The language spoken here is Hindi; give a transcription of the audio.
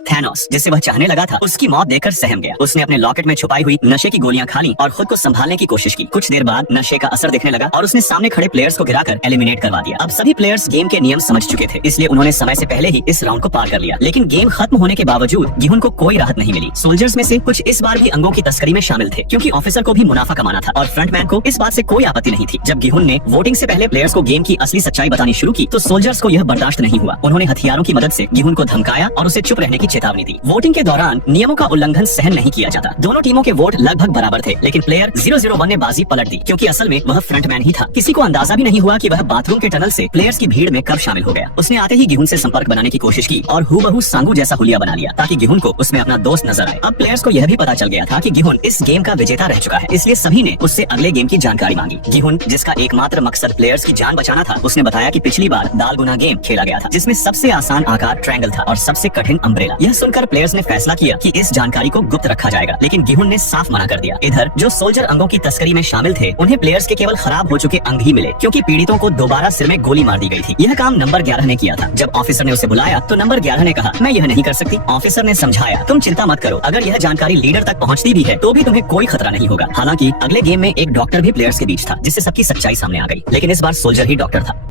थैनोस, जिसे वह चाहने लगा था, उसकी मौत देखकर सहम गया। उसने अपने लॉकेट में छुपाई हुई नशे की गोलियां खा ली और खुद को संभालने की कोशिश की। कुछ देर बाद नशे का असर दिखने लगा और उसने सामने खड़े प्लेयर्स को गिराकर एलिमिनेट करवा दिया। अब सभी प्लेयर्स गेम के नियम समझ चुके थे, इसलिए उन्होंने समय से पहले ही इस राउंड को पार कर लिया। लेकिन गेम खत्म होने के बावजूद गिहुन को कोई राहत नहीं मिली। सोल्जर्स में से कुछ इस बार भी अंगों की तस्करी में शामिल थे, क्योंकि ऑफिसर को भी मुनाफा कमाना था और फ्रंटमैन को इस बात से कोई आपत्ति नहीं थी। जब गिहुन ने वोटिंग से पहले प्लेयर्स को गेम की असली सच्चाई बतानी शुरू की, तो सोल्जर्स को यह बर्दाश्त नहीं हुआ। उन्होंने हथियारों की मदद से गिहुन को धमकाया और उसे चुप रहने की चेतावनी दी। वोटिंग के दौरान नियमों का उल्लंघन सहन नहीं किया जाता। दोनों टीमों के वोट लगभग बराबर थे, लेकिन प्लेयर 001 ने बाजी पलट दी, क्योंकि असल में वह फ्रंटमैन ही था। किसी को अंदाजा भी नहीं हुआ कि वह बाथरूम के टनल से प्लेयर्स की भीड़ में कब शामिल हो गया। उसने आते ही गिहुन से संपर्क बनाने की कोशिश की और हूबहू सांगू जैसा हुलिया बना लिया, ताकि गिहुन को उसमें अपना दोस्त नजर आए। अब प्लेयर्स को यह भी पता चल गया था कि गिहुन इस गेम का विजेता रह चुका है, इसलिए सभी ने उससे अगले गेम की जानकारी मांगी। गिहुन, जिसका एकमात्र मकसद प्लेयर्स की जान बचाना था, उसने बताया कि पिछली बार दाल गुना गेम खेला गया था, जिसमें सबसे आसान आकार ट्रायंगल था और सबसे कठिन अम्ब्रेला। यह सुनकर प्लेयर्स ने फैसला किया कि इस जानकारी को गुप्त रखा जाएगा, लेकिन गिहुन ने साफ मना कर दिया। इधर जो सोल्जर अंगों की तस्करी में शामिल थे, उन्हें प्लेयर्स के केवल खराब हो चुके अंग ही मिले, क्योंकि पीड़ितों को दोबारा सिर में गोली मार दी गई थी। यह काम नंबर 11 ने किया था। जब ऑफिसर ने उसे बुलाया तो नंबर 11 ने कहा, मैं यह नहीं कर सकती। ऑफिसर ने समझाया, तुम चिंता मत करो, अगर यह जानकारी लीडर तक पहुंचती भी है तो भी तुम्हें कोई खतरा नहीं होगा। हालांकि अगले गेम में एक डॉक्टर भी प्लेयर्स के बीच था, जिससे सबकी सच्चाई सामने आ गई, लेकिन इस बार सोल्जर ही डॉक्टर था।